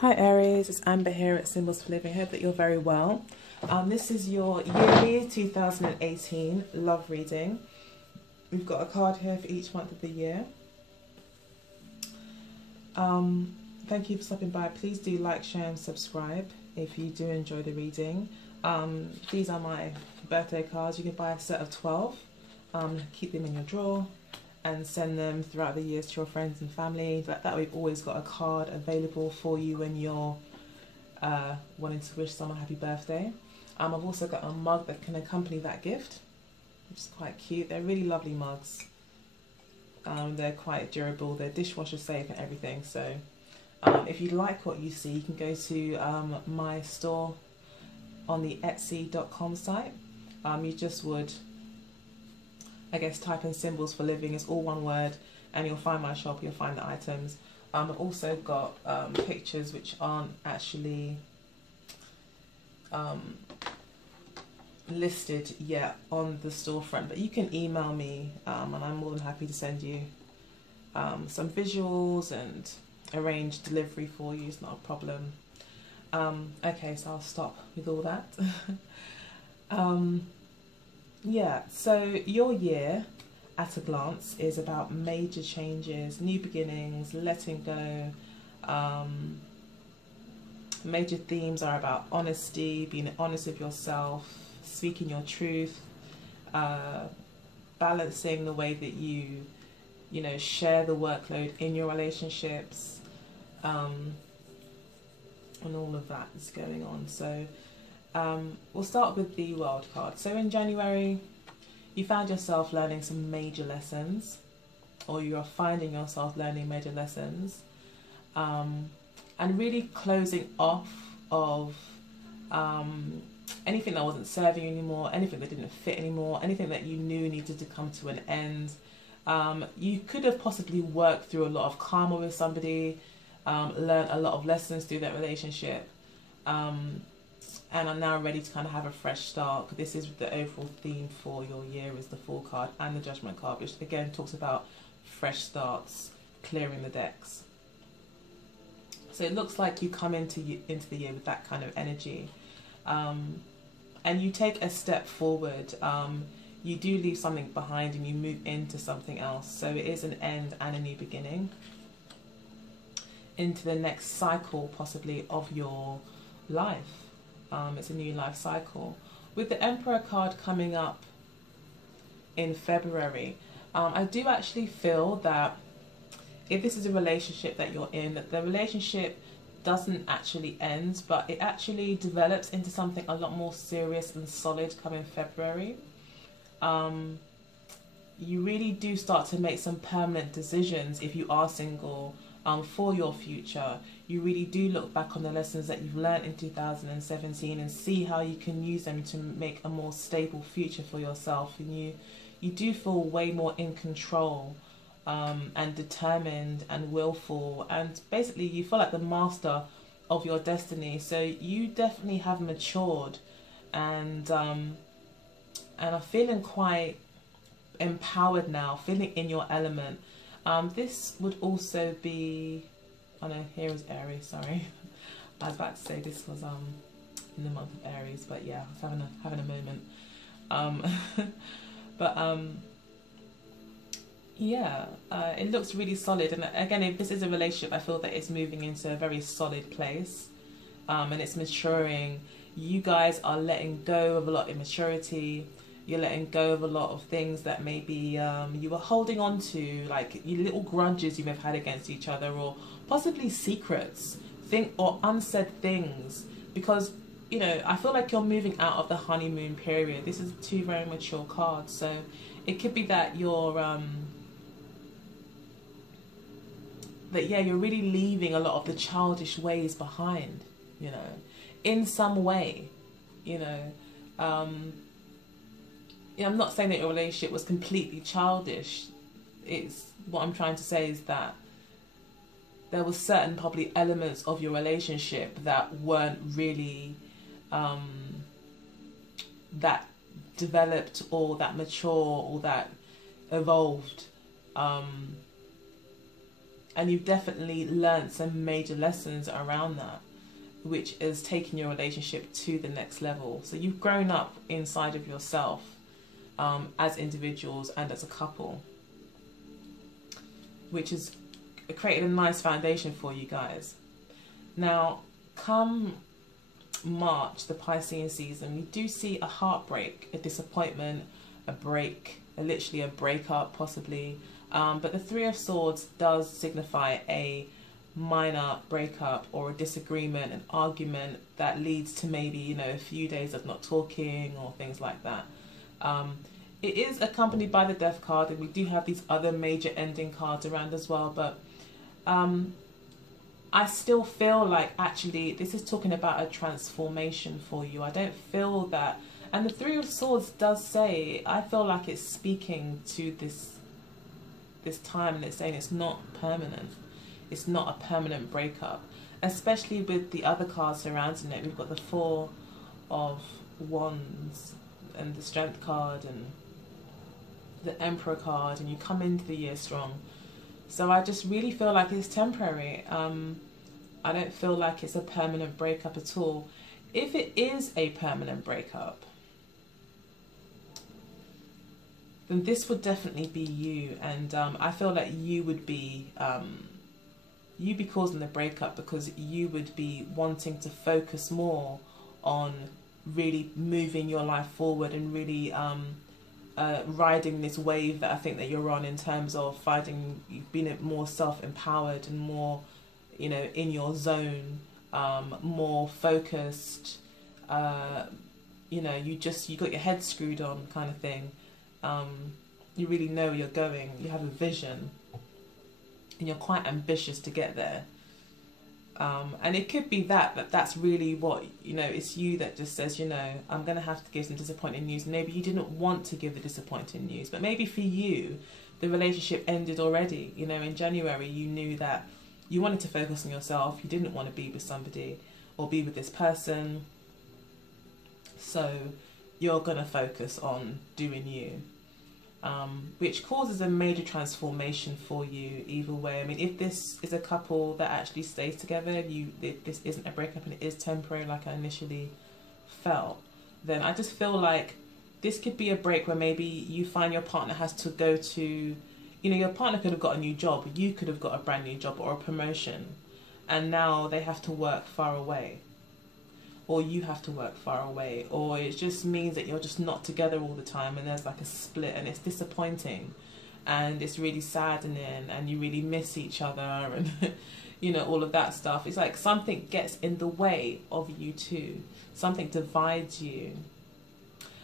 Hi Aries, it's Amber here at Symbols for Living. Hope that you're very well. This is your yearly 2018 love reading. We've got a card here for each month of the year. Thank you for stopping by. Please do like, share and subscribe if you do enjoy the reading. These are my birthday cards. You can buy a set of 12. Keep them in your drawer and send them throughout the years to your friends and family. That we've always got a card available for you when you're wanting to wish someone happy birthday. I've also got a mug that can accompany that gift, which is quite cute. They're really lovely mugs. They're quite durable, they're dishwasher safe and everything. So if you like what you see, you can go to my store on the etsy.com site. You just would, I guess, type in Symbols for Living, it's all one word, and you'll find my shop, you'll find the items. I've also got pictures which aren't actually listed yet on the storefront, but you can email me and I'm more than happy to send you some visuals and arrange delivery for you. It's not a problem. Okay, so I'll stop with all that. Yeah, so your year at a glance is about major changes, new beginnings, letting go. Major themes are about honesty, being honest with yourself, speaking your truth, balancing the way that you share the workload in your relationships, and all of that is going on. So we'll start with the World card. So in January, you found yourself learning some major lessons, or you are finding yourself learning major lessons, and really closing off of anything that wasn't serving you anymore, anything that didn't fit anymore, anything that you knew needed to come to an end. You could have possibly worked through a lot of karma with somebody, learned a lot of lessons through that relationship, and I'm now ready to kind of have a fresh start. This is the overall theme for your year, is the Fool card and the Judgment card, which again talks about fresh starts, clearing the decks. So it looks like you come into the year with that kind of energy, and you take a step forward. You do leave something behind and you move into something else. So it is an end and a new beginning into the next cycle, possibly, of your life. It's a new life cycle. With the Emperor card coming up in February, I do actually feel that if this is a relationship that you're in, that the relationship doesn't actually end, but it actually develops into something a lot more serious and solid coming February. You really do start to make some permanent decisions if you are single, for your future. You really do look back on the lessons that you've learned in 2017 and see how you can use them to make a more stable future for yourself. And you do feel way more in control, and determined and willful, and basically you feel like the master of your destiny. So you definitely have matured and are feeling quite empowered now, feeling in your element. This would also be, oh no, here is Aries, sorry. I was about to say this was in the month of Aries, but yeah, I was having a moment. Yeah, it looks really solid, and again, if this is a relationship, I feel that it's moving into a very solid place, and it's maturing. You guys are letting go of a lot of immaturity. You're letting go of a lot of things that maybe you were holding on to, like your little grudges you may have had against each other, or possibly secrets, or unsaid things. Because, I feel like you're moving out of the honeymoon period. This is two very mature cards, so it could be that you're you're really leaving a lot of the childish ways behind, in some way, I'm not saying that your relationship was completely childish. What I'm trying to say is that there were certain probably elements of your relationship that weren't really that developed, or that mature, or that evolved. And you've definitely learned some major lessons around that, which is taking your relationship to the next level. So you've grown up inside of yourself, as individuals and as a couple, which has created a nice foundation for you guys. Now, come March, the Piscean season, we do see a heartbreak, a disappointment, a break, literally a breakup possibly. But the Three of Swords does signify a minor breakup or a disagreement, an argument that leads to maybe, you know, a few days of not talking or things like that. It is accompanied by the Death card, and we do have these other major ending cards around as well, but I still feel like actually this is talking about a transformation for you. I don't feel that, and the Three of Swords does say, I feel like it's speaking to this time, and it's saying it's not permanent. It's not a permanent breakup, especially with the other cards surrounding it. We've got the Four of Wands and the Strength card and the Emperor card, and you come into the year strong. So I just really feel like it's temporary. I don't feel like it's a permanent breakup at all. If it is a permanent breakup, then this would definitely be you, and I feel like you would be you'd be causing the breakup because you would be wanting to focus more on really moving your life forward and really riding this wave that I think that you're on, in terms of finding you've been more self-empowered and more, you know, in your zone, more focused. You know, you got your head screwed on kind of thing. You really know where you're going. You have a vision, and you're quite ambitious to get there. And it could be that that's really what, you know, it's you that just says, you know, I'm going to have to give some disappointing news. Maybe you didn't want to give the disappointing news, but maybe for you, the relationship ended already. You know, in January, you knew that you wanted to focus on yourself. You didn't want to be with somebody or be with this person. So you're going to focus on doing you. Which causes a major transformation for you either way. I mean, if this is a couple that actually stays together, if this isn't a breakup and it is temporary like I initially felt, then I just feel like this could be a break where maybe you find your partner has to go to, you know, your partner could have got a new job, you could have got a brand new job or a promotion, and now they have to work far away, or you have to work far away, or it just means that you're just not together all the time, and there's like a split, and it's disappointing, and it's really saddening, and you really miss each other, and you know, all of that stuff. It's like something gets in the way of you two, something divides you.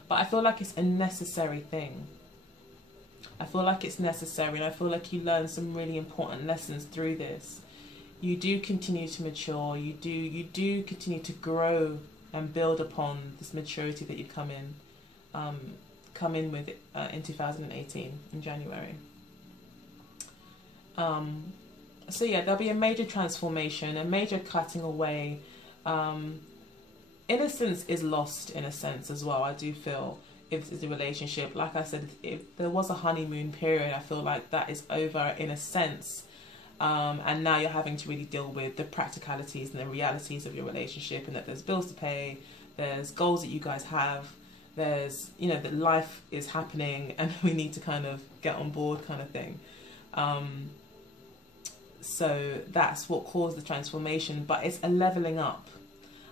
But I feel like it's a necessary thing. I feel like it's necessary, and I feel like you learn some really important lessons through this. You do continue to mature, you do continue to grow and build upon this maturity that you come in with in 2018 in January. So yeah, there'll be a major transformation, a major cutting away. Innocence is lost in a sense as well, I do feel, if it's a relationship. Like I said, if there was a honeymoon period, I feel like that is over in a sense. And now you're having to really deal with the practicalities and the realities of your relationship, and that there's bills to pay, there's goals that you guys have, there's, you know, that life is happening and we need to kind of get on board kind of thing. So that's what caused the transformation, but it's a leveling up.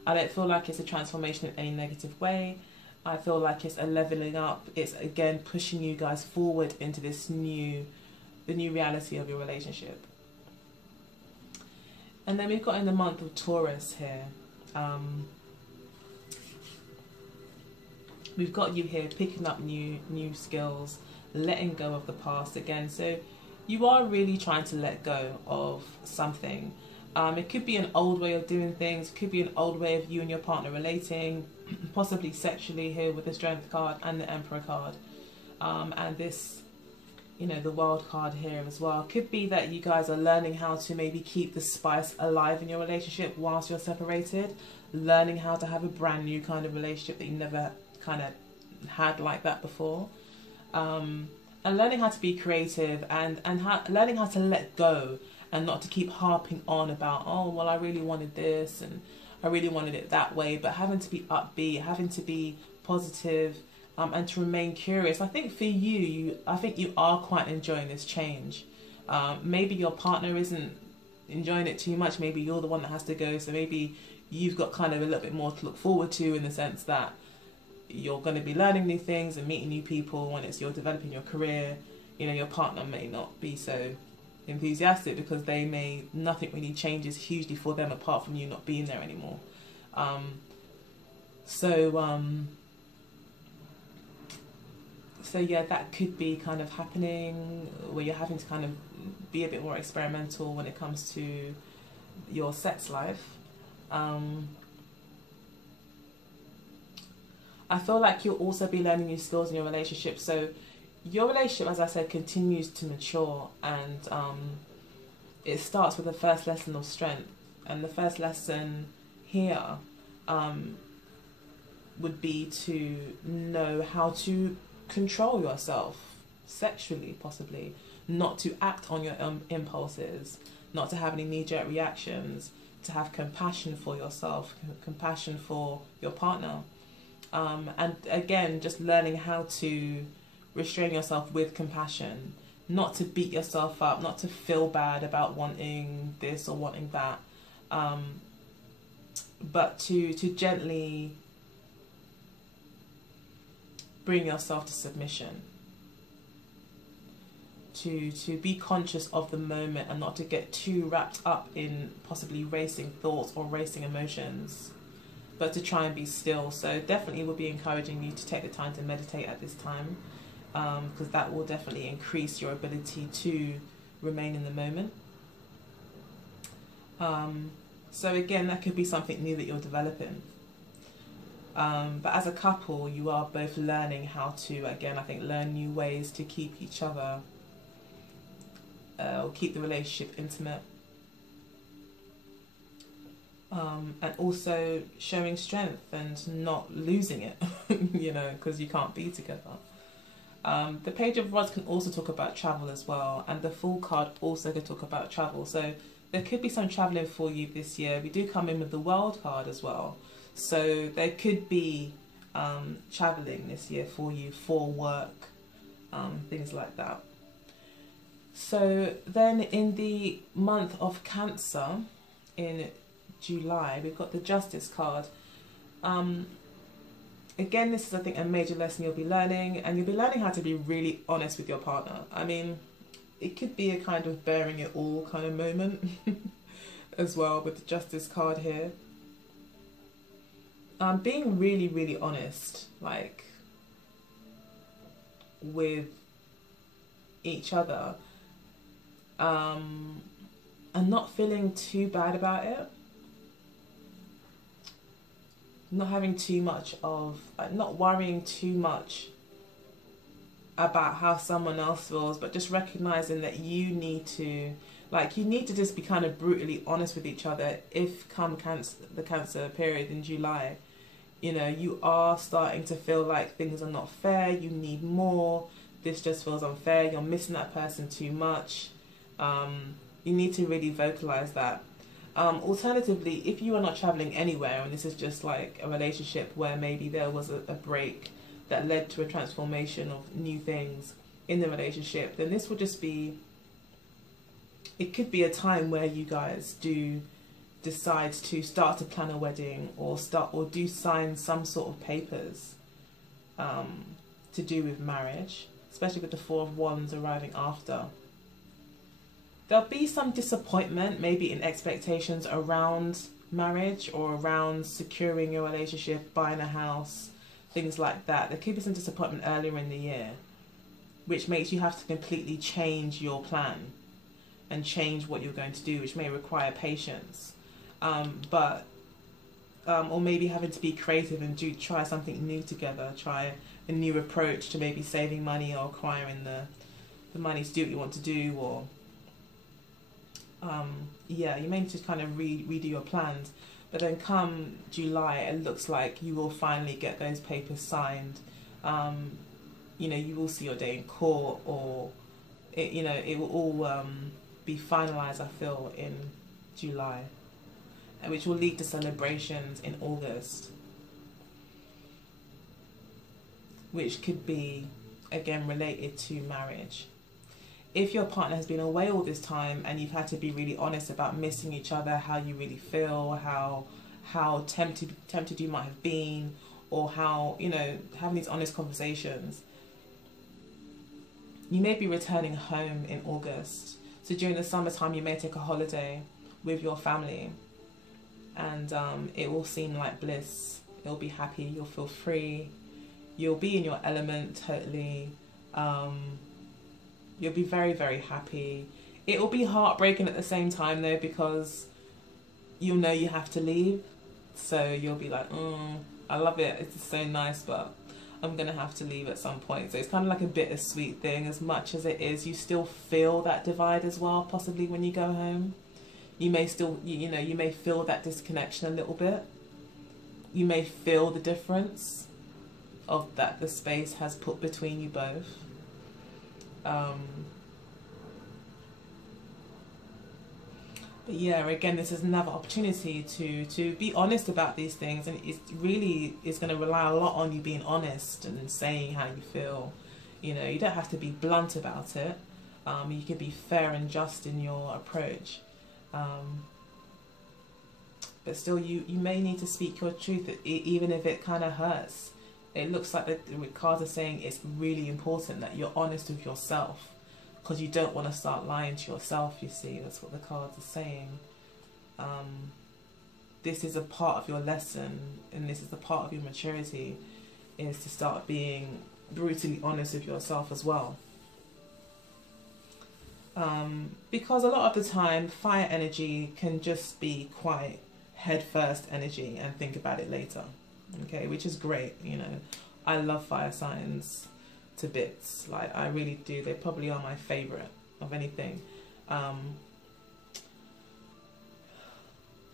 I don't feel like it's a transformation in any negative way. I feel like it's a leveling up. It's again pushing you guys forward into this the new reality of your relationship. And then we've got in the month of Taurus here. We've got you here picking up new skills, letting go of the past again. So you are really trying to let go of something. It could be an old way of doing things. It could be an old way of you and your partner relating, possibly sexually here with the Strength card and the Emperor card. And this, you know, the World card here as well. Could be that you guys are learning how to maybe keep the spice alive in your relationship whilst you're separated, learning how to have a brand new kind of relationship that you never kind of had like that before, and learning how to be creative and learning how to let go and not to keep harping on about, oh, well, I really wanted this and I really wanted it that way, but having to be upbeat, having to be positive, and to remain curious. I think for you, I think you are quite enjoying this change. Maybe your partner isn't enjoying it too much. Maybe you're the one that has to go, so maybe you've got kind of a little bit more to look forward to, in the sense that you're going to be learning new things and meeting new people, when you're developing your career. You know, your partner may not be so enthusiastic because nothing really changes hugely for them apart from you not being there anymore. So yeah, that could be kind of happening, where you're having to kind of be a bit more experimental when it comes to your sex life. I feel like you'll also be learning new skills in your relationship. So your relationship, as I said, continues to mature, and it starts with the first lesson of strength. And the first lesson here would be to know how to control yourself sexually, possibly, not to act on your impulses, not to have any knee-jerk reactions, to have compassion for yourself, compassion for your partner, and again, just learning how to restrain yourself with compassion, not to beat yourself up, not to feel bad about wanting this or wanting that, but to gently bring yourself to submission, to be conscious of the moment and not to get too wrapped up in possibly racing thoughts or racing emotions, but to try and be still. So definitely we'll be encouraging you to take the time to meditate at this time, because that will definitely increase your ability to remain in the moment. So again, that could be something new that you're developing. But as a couple, you are both learning how to, again, I think, learn new ways to keep each other, or keep the relationship intimate. And also showing strength and not losing it, you know, because you can't be together. The Page of Rods can also talk about travel as well, and the Fool card also can talk about travel. So there could be some travelling for you this year. We do come in with the World card as well. So there could be travelling this year for you, for work, things like that. So then in the month of Cancer, in July, we've got the Justice card. Again, this is, I think, a major lesson you'll be learning, and you'll be learning how to be really honest with your partner. I mean, it could be a kind of bearing it all kind of moment as well with the Justice card here. Being really, really honest, like, with each other, and not feeling too bad about it. Not having too much of, not worrying too much about how someone else feels, but just recognizing that you need to just be kind of brutally honest with each other. If come the Cancer period in July, you know, you are starting to feel like things are not fair, you need more, this just feels unfair, you're missing that person too much, you need to really vocalize that. Alternatively, if you are not traveling anywhere and this is just like a relationship where maybe there was a break that led to a transformation of new things in the relationship, then this would just be, it could be a time where you guys do decide to start to plan a wedding, or do sign some sort of papers to do with marriage, especially with the Four of Wands arriving after. There'll be some disappointment, maybe in expectations around marriage or around securing your relationship, buying a house, things like that. There could be some disappointment earlier in the year, which makes you have to completely change your plan and change what you're going to do, which may require patience. Or maybe having to be creative and try something new together, try a new approach to maybe saving money or acquiring the money to do what you want to do, or yeah, you may need to kind of redo your plans. But then come July, it looks like you will finally get those papers signed. You know, you will see your day in court, or it will all be finalized, I feel, in July, and which will lead to celebrations in August, which could be, again, related to marriage. If your partner has been away all this time and you've had to be really honest about missing each other, how you really feel, how tempted you might have been, or how, you know, having these honest conversations, you may be returning home in August. So during the summertime, you may take a holiday with your family, and it will seem like bliss. You'll be happy, you'll feel free, you'll be in your element totally. You'll be very, very happy. It will be heartbreaking at the same time though, because you'll know you have to leave. So you'll be like, I love it, it's so nice, but I'm gonna have to leave at some point. So it's kind of like a bittersweet thing. As much as it is, you still feel that divide as well, possibly when you go home. You may still, you know, you may feel that disconnection a little bit. You may feel the difference of that the space has put between you both. But yeah, again, this is another opportunity to be honest about these things, and it really is going to rely a lot on you being honest and saying how you feel. You know, you don't have to be blunt about it. You can be fair and just in your approach. But still, you may need to speak your truth, even if it kind of hurts. It looks like the cards are saying it's really important that you're honest with yourself, because you don't want to start lying to yourself, you see. That's what the cards are saying. This is a part of your lesson, and this is a part of your maturity, is to start being brutally honest with yourself as well. Because a lot of the time, fire energy can just be quite head first energy and think about it later. Okay, which is great, you know. I love fire signs to bits. Like, I really do. They probably are my favorite of anything.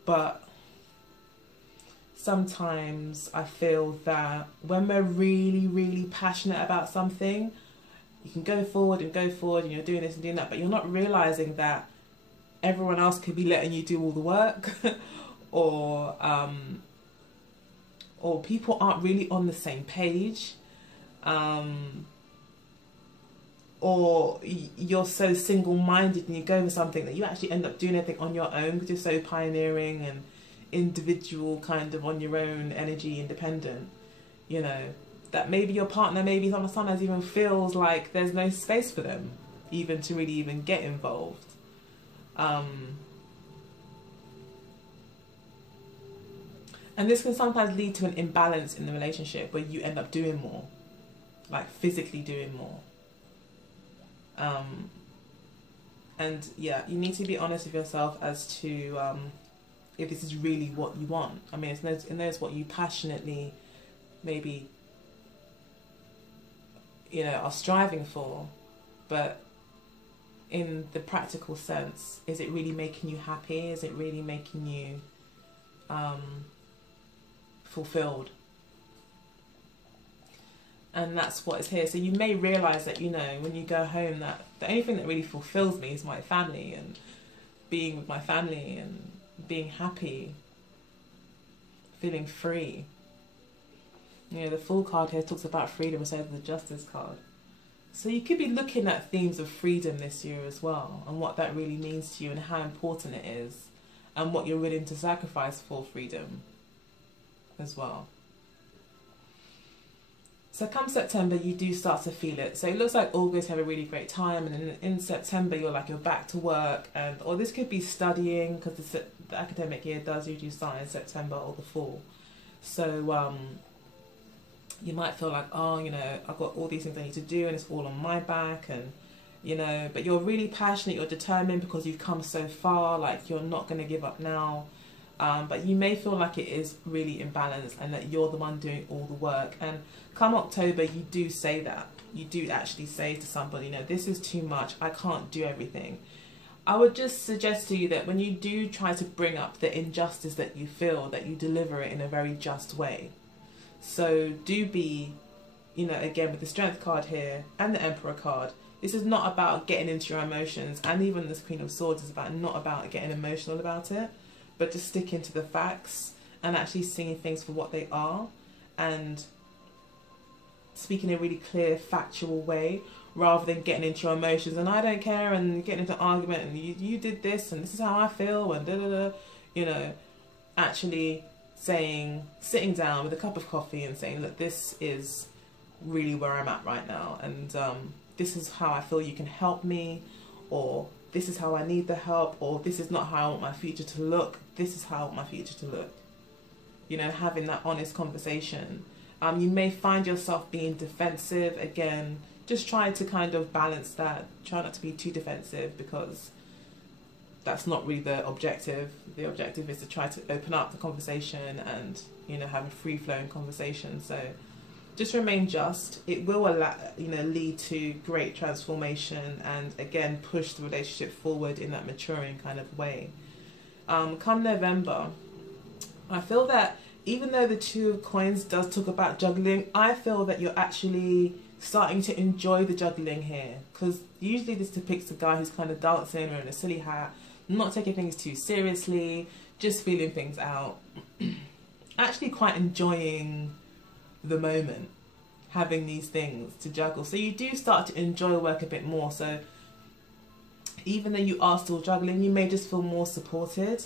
But sometimes I feel that when we're really, really passionate about something, you can go forward and you're doing this and doing that, but you're not realizing that everyone else could be letting you do all the work or people aren't really on the same page, or you're so single-minded and you go for something that you actually end up doing everything on your own because you're so pioneering and individual, kind of on your own energy, independent, you know, that maybe your partner maybe sometimes even feels like there's no space for them even to really even get involved. And this can sometimes lead to an imbalance in the relationship where you end up doing more, like physically doing more. And yeah, you need to be honest with yourself as to if this is really what you want. I mean, it knows what you passionately maybe, you know, are striving for, but in the practical sense, is it really making you happy? Is it really making you fulfilled? And that's what is here. So you may realize that, you know, when you go home, that the only thing that really fulfills me is my family, and being with my family and being happy, feeling free. You know, the Fool card here talks about freedom instead of the Justice card. So you could be looking at themes of freedom this year as well, and what that really means to you and how important it is, and what you're willing to sacrifice for freedom as well. So come September, you do start to feel it. So it looks like August have a really great time, and in September you're back to work, and or this could be studying, because the academic year does usually start in September or the fall. So you might feel like, oh, you know, I've got all these things I need to do and it's all on my back, and you know, but you're really passionate, you're determined because you've come so far, like you're not going to give up now. But you may feel like it is really imbalanced and that you're the one doing all the work. And come October, you do say that. You do actually say to somebody, you know, this is too much, I can't do everything. I would just suggest to you that when you do try to bring up the injustice that you feel, that you deliver it in a very just way. So do be, you know, again with the Strength card here and the Emperor card, This is not about getting into your emotions, and even this Queen of Swords is not about getting emotional about it, but just sticking to the facts and actually seeing things for what they are, and speaking in a really clear, factual way, rather than getting into your emotions and I don't care and getting into an argument and you did this and this is how I feel and da da da. You know, actually sitting down with a cup of coffee and saying, look, this is really where I'm at right now, and this is how I feel you can help me, or this is how I need the help, or this is not how I want my future to look, this is how I want my future to look. You know, having that honest conversation. You may find yourself being defensive again. Just try to kind of balance that. Try not to be too defensive, because that's not really the objective. The objective is to try to open up the conversation and, you know, have a free-flowing conversation. So just remain just. It will allow, you know, lead to great transformation, and again push the relationship forward in that maturing kind of way. Come November, I feel that even though the Two of Coins does talk about juggling, I feel that you're actually starting to enjoy the juggling here, because usually this depicts a guy who's kind of dancing or in a silly hat, not taking things too seriously, just feeling things out, actually quite enjoying the moment, having these things to juggle. So you do start to enjoy work a bit more. So even though you are still juggling, you may just feel more supported.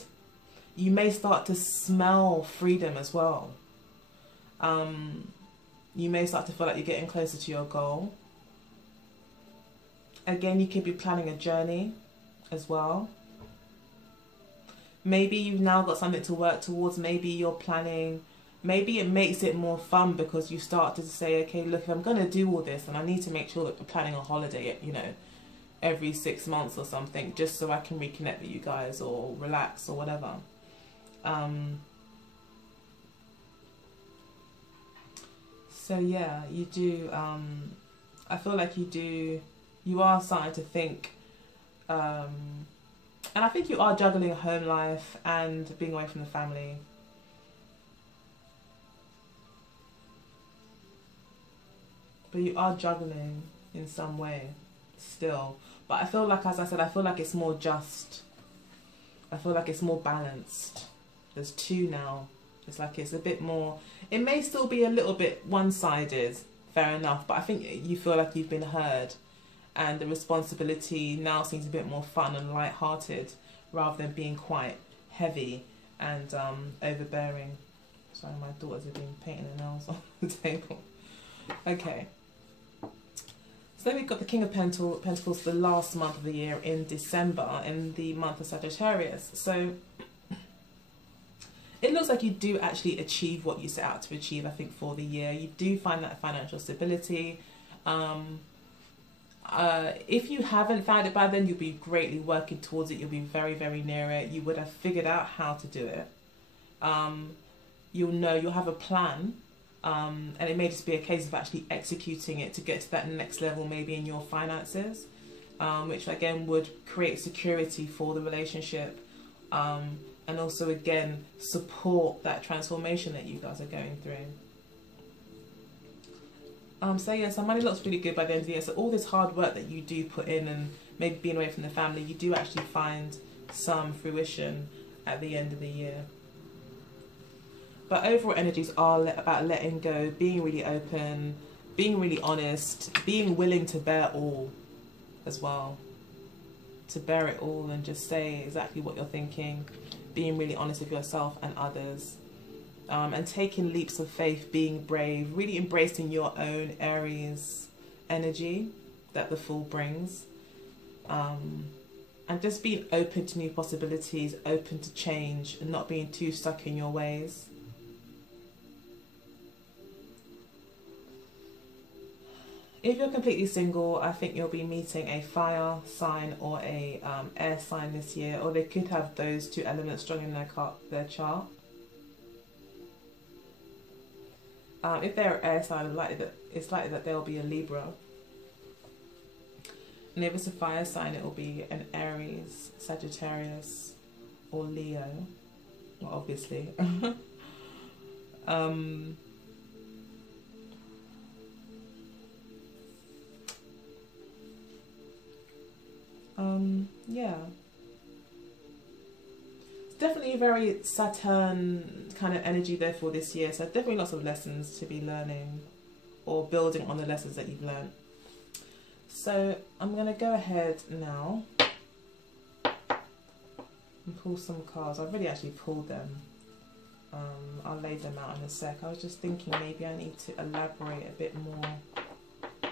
You may start to smell freedom as well. You may start to feel like you're getting closer to your goal. Again, you could be planning a journey as well. Maybe you've now got something to work towards. Maybe you're planning, maybe it makes it more fun because you start to say, okay, look, if I'm going to do all this, and I need to make sure that we're planning a holiday, you know, every 6 months or something, just so I can reconnect with you guys or relax or whatever. So yeah, you do, I feel like you are starting to think, and I think you are juggling home life and being away from the family. But you are juggling in some way still. But I feel like, as I said, I feel like it's more just. I feel like it's more balanced. There's two now. It's like it's a bit more, it may still be a little bit one-sided, fair enough, but I think you feel like you've been heard, and the responsibility now seems a bit more fun and light-hearted, rather than being quite heavy and overbearing. Sorry, my daughters have been painting their nails on the table. Okay. So then we've got the King of Pentacles for the last month of the year in December, in the month of Sagittarius. So it looks like you do actually achieve what you set out to achieve, I think, for the year. You do find that financial stability. If you haven't found it by then, you'll be greatly working towards it. You'll be very, very near it. You would have figured out how to do it. You'll know, you'll have a plan. And it may just be a case of actually executing it to get to that next level, maybe in your finances, which again would create security for the relationship. And also, again, support that transformation that you guys are going through. So yeah, so money looks really good by the end of the year. So all this hard work that you do put in, and maybe being away from the family, you do actually find some fruition at the end of the year. But overall energies are about letting go, being really open, being really honest, being willing to bear all as well. To bear it all and just say exactly what you're thinking. Being really honest with yourself and others, and taking leaps of faith, being brave, really embracing your own Aries energy that the Fool brings, and just being open to new possibilities, open to change, and not being too stuck in your ways. If you're completely single, I think you'll be meeting a fire sign or a air sign this year, or they could have those two elements strong in their chart. If they're an air sign, it's likely that they'll be a Libra. And if it's a fire sign, it will be an Aries, Sagittarius, or Leo. Well, obviously. Yeah. It's definitely a very Saturn kind of energy there for this year. So definitely lots of lessons to be learning or building on the lessons that you've learned. So I'm going to go ahead now and pull some cards. I've really actually pulled them. I'll lay them out in a sec. I was just thinking maybe I need to elaborate a bit more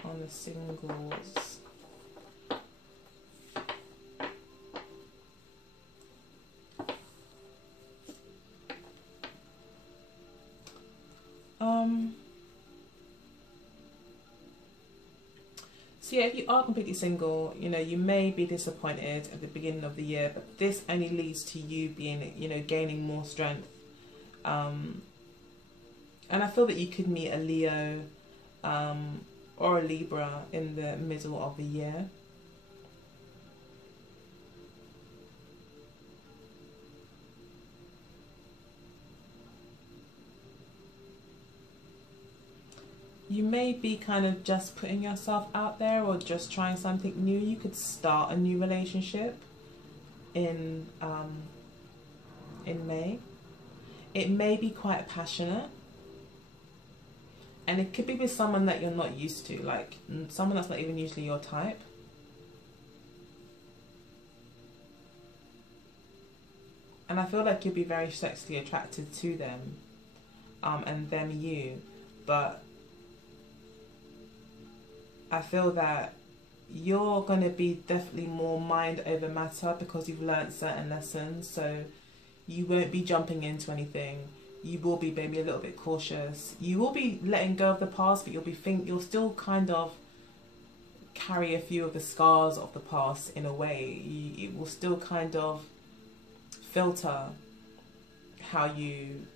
on the singles. So yeah, if you are completely single, you know, you may be disappointed at the beginning of the year, but this only leads to you being, you know, gaining more strength. And I feel that you could meet a Leo or a Libra in the middle of the year. You may be kind of just putting yourself out there or just trying something new. You could start a new relationship in May. It may be quite passionate, and it could be with someone that you're not used to, like someone that's not even usually your type. And I feel like you'll be very sexually attracted to them, and them you, but I feel that you're going to be definitely more mind over matter because you've learned certain lessons. So you won't be jumping into anything. You will be maybe a little bit cautious. You will be letting go of the past, but you'll still kind of carry a few of the scars of the past in a way. It will still kind of filter how you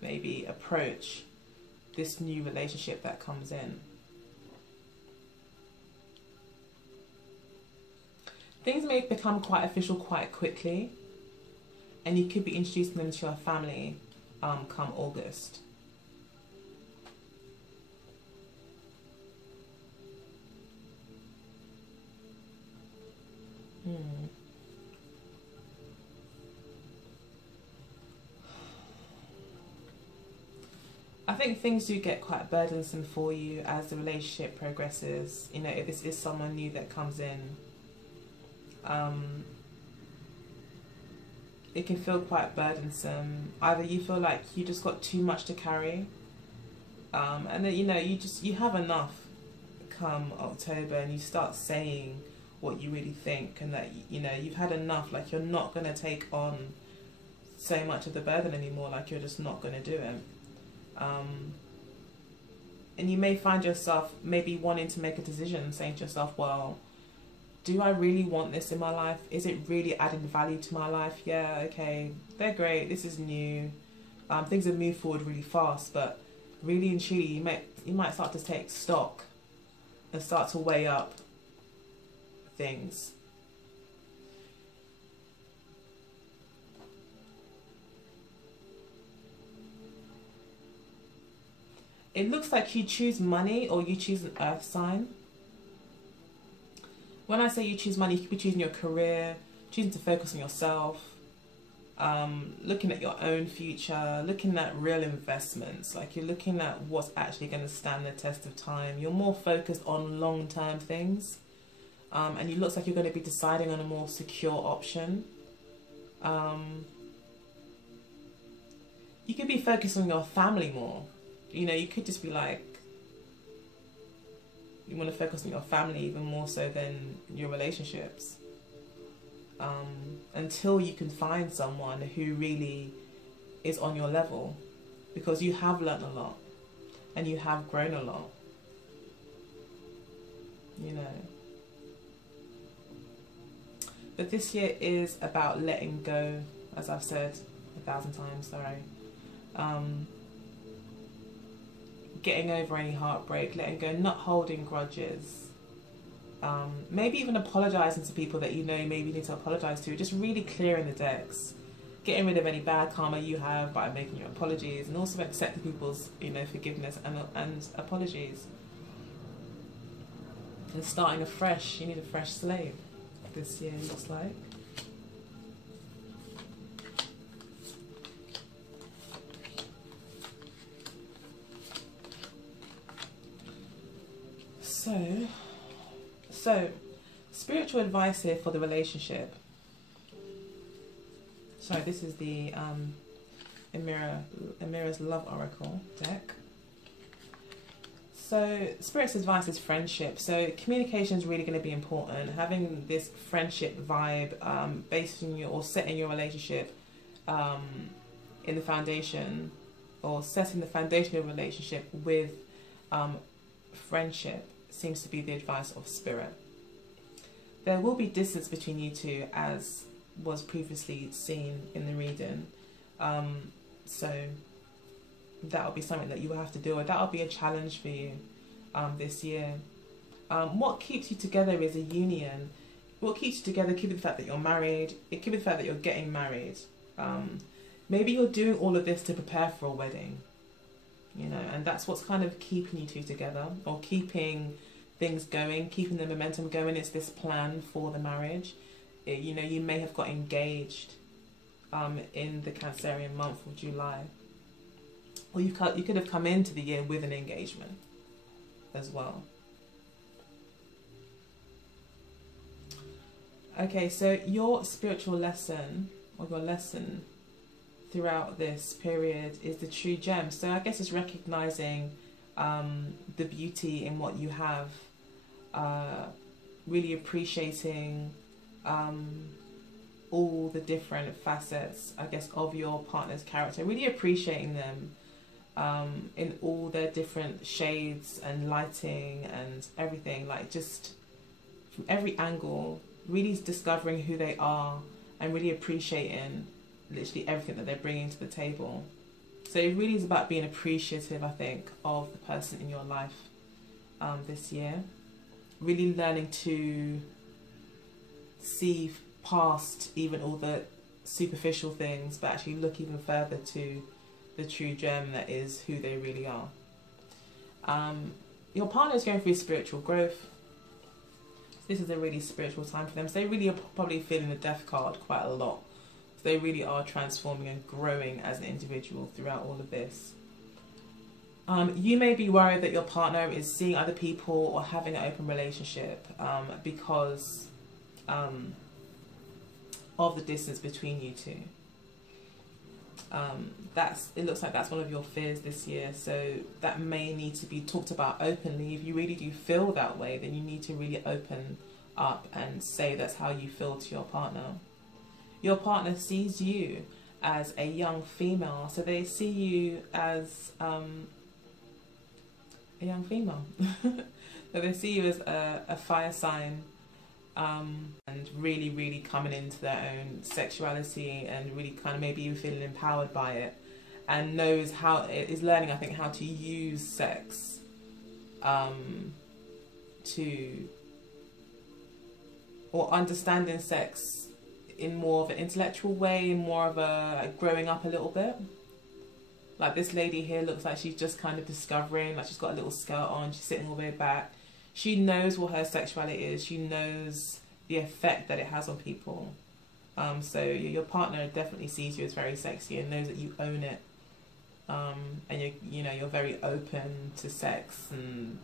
maybe approach this new relationship that comes in. Things may become quite official quite quickly, and you could be introducing them to your family come August. I think things do get quite burdensome for you as the relationship progresses. You know, if this is someone new that comes in, it can feel quite burdensome. Either you feel like you just got too much to carry, and then, you know, you have enough come October, and you start saying what you really think, and that, you know, you've had enough. Like, you're not going to take on so much of the burden anymore. Like, you're just not going to do it. And you may find yourself maybe wanting to make a decision, saying to yourself, well, do I really want this in my life? Is it really adding value to my life? Yeah, okay, they're great, this is new. Things have moved forward really fast, but really and truly, you might start to take stock and start to weigh up things. It looks like you choose money, or you choose an earth sign. When I say you choose money, you could be choosing your career, choosing to focus on yourself, looking at your own future, looking at real investments. Like, you're looking at what's actually going to stand the test of time. You're more focused on long-term things, and it looks like you're going to be deciding on a more secure option. You could be focused on your family more. You know, you could just be like, you want to focus on your family even more so than your relationships, until you can find someone who really is on your level, because you have learned a lot and you have grown a lot, you know. But this year is about letting go, as I've said 1,000 times, sorry. Getting over any heartbreak, letting go, not holding grudges, maybe even apologising to people that you know maybe you need to apologise to, just really clearing the decks, getting rid of any bad karma you have by making your apologies, and also accepting people's, you know, forgiveness and apologies, and starting afresh. You need a fresh slate. this year looks like. So spiritual advice here for the relationship. Sorry, this is the Aries Love Oracle deck. So Spirit's advice is friendship. So communication is really going to be important. Having this friendship vibe, basing your or setting your relationship in the foundation, or setting the foundation of a relationship with friendship seems to be the advice of Spirit. There will be distance between you two, as was previously seen in the reading. So that will be something that you will have to deal with. That will be a challenge for you this year. What keeps you together is a union. What keeps you together could be the fact that you're married. It could be the fact that you're getting married. Maybe you're doing all of this to prepare for a wedding, you know, and that's what's kind of keeping you two together, or keeping things going, keeping the momentum going. It's this plan for the marriage. You know, you may have got engaged in the Cancerian month of July, or you could have come into the year with an engagement as well. Okay, so your spiritual lesson, or your lesson throughout this period, is the true gem. So I guess it's recognizing the beauty in what you have, really appreciating all the different facets, I guess, of your partner's character, really appreciating them in all their different shades and lighting and everything, like just from every angle, really discovering who they are and really appreciating literally everything that they're bringing to the table. So it really is about being appreciative, I think, of the person in your life this year. Really learning to see past even all the superficial things, but actually look even further to the true gem that is who they really are. Your partner is going through spiritual growth. This is a really spiritual time for them. So they really are probably feeling the death card quite a lot. So they really are transforming and growing as an individual throughout all of this. You may be worried that your partner is seeing other people or having an open relationship because of the distance between you two. It looks like that's one of your fears this year, so that may need to be talked about openly. If you really do feel that way, then you need to really open up and say that's how you feel to your partner. Your partner sees you as a young female, so they see you as a young female. So they see you as a fire sign, and really coming into their own sexuality and really kind of maybe even feeling empowered by it, and knows how it is learning, I think, how to use sex or understanding sex in more of an intellectual way, more of a growing up a little bit. Like this lady here looks like she's just kind of discovering, like she's got a little skirt on, she's sitting all the way back. She knows what her sexuality is, she knows the effect that it has on people. So your partner definitely sees you as very sexy and knows that you own it. And you're very open to sex, and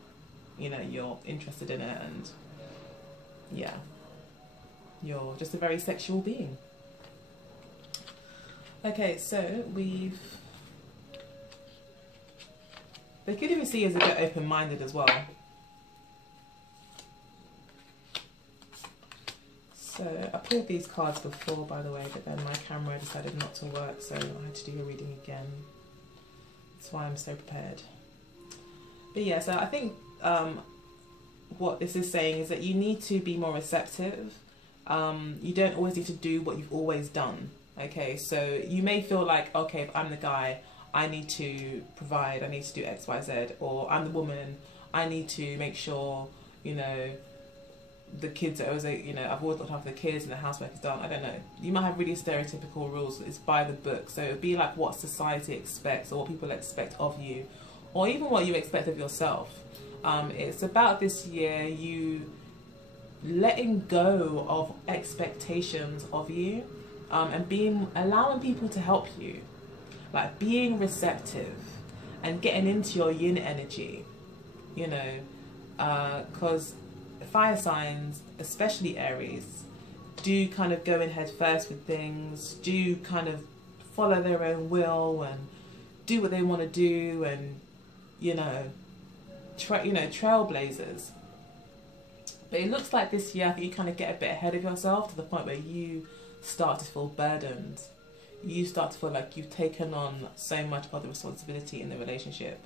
you're interested in it, and yeah, you're just a very sexual being. Okay, so they could even see you as a bit open-minded as well. So I pulled these cards before, by the way, but then my camera decided not to work, so I had to do a reading again. That's why I'm so prepared. But yeah, so I think what this is saying is that you need to be more receptive. You don't always need to do what you've always done. Okay, so you may feel like, okay, if I'm the guy, I need to provide, I need to do X, Y, Z, or I'm the woman, I need to make sure, the kids are always, I've always looked after the kids and the housework is done. I don't know. You might have really stereotypical rules. It's by the book. So it would be like what society expects, or what people expect of you, or even what you expect of yourself. It's about this year you letting go of expectations of you, and allowing people to help you, like being receptive and getting into your yin energy, you know, because fire signs, especially Aries, do kind of go in head first with things, do kind of follow their own will and do what they want to do, and trailblazers. But it looks like this year you kind of get a bit ahead of yourself to the point where you start to feel burdened. You start to feel like you've taken on so much of the responsibility in the relationship.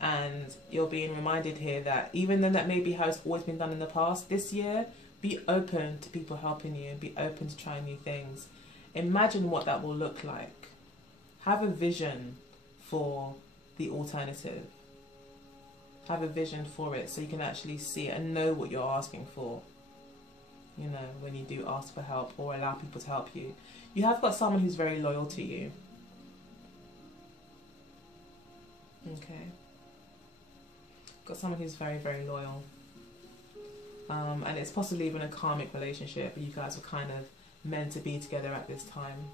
And you're being reminded here that even though that may be how it's always been done in the past, this year, be open to people helping you and be open to trying new things. Imagine what that will look like. Have a vision for the alternative. Have a vision for it so you can actually see it and know what you're asking for. You know, when you do ask for help or allow people to help you. You have got someone who's very loyal to you. Okay. Got someone who's very, very loyal. And it's possibly even a karmic relationship. You guys were kind of meant to be together at this time.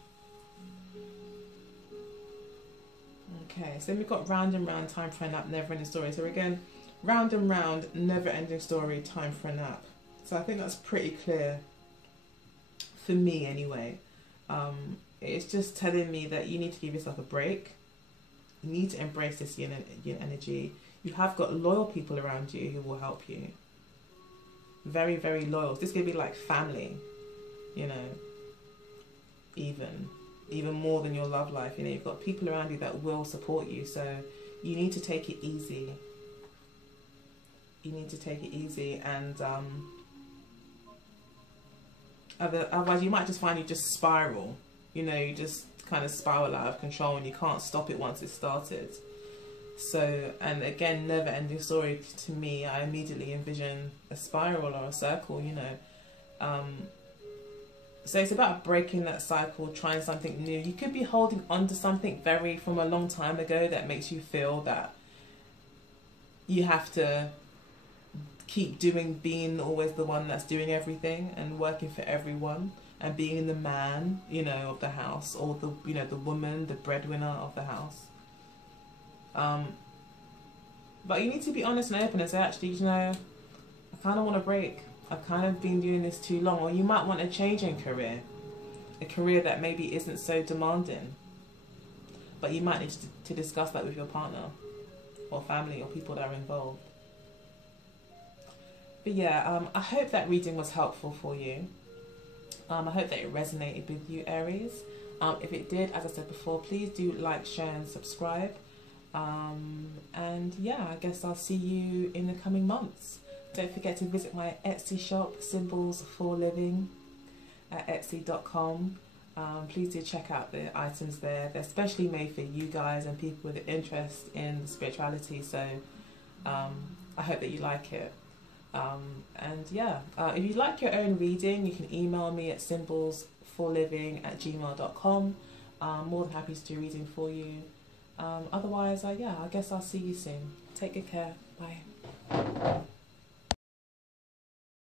Okay, so then we've got round and round, time for a nap, never ending story. So again, round and round, never ending story, time for a nap. So I think that's pretty clear for me anyway. It's just telling me that you need to give yourself a break. You need to embrace this yin energy. You have got loyal people around you who will help you. Very, very loyal. This could be like family, you know, even more than your love life. You know, you've got people around you that will support you. So you need to take it easy. You need to take it easy, and otherwise you might just find you just spiral. You know, you just kind of spiral out of control and you can't stop it once it's started. So, and again, never ending story to me, I immediately envision a spiral or a circle, you know. So it's about breaking that cycle, trying something new. You could be holding on to something from a long time ago that makes you feel that you have to keep being always the one that's doing everything and working for everyone and being the man, you know, of the house, or the woman, the breadwinner of the house. But you need to be honest and open and say, actually, you know, I kind of want a break. I've kind of been doing this too long. Or you might want a change in career. A career that maybe isn't so demanding. But you might need to discuss that with your partner or family or people that are involved. But yeah, I hope that reading was helpful for you. I hope that it resonated with you, Aries. If it did, as I said before, please do like, share and subscribe. And yeah, I guess I'll see you in the coming months. Don't forget to visit my Etsy shop, Symbols for Living, at etsy.com. Please do check out the items there. They're specially made for you guys and people with an interest in spirituality. So I hope that you like it. And yeah, if you'd like your own reading, you can email me at symbolsforliving@gmail.com. More than happy to do reading for you. Otherwise, yeah, I guess I'll see you soon. Take good care. Bye.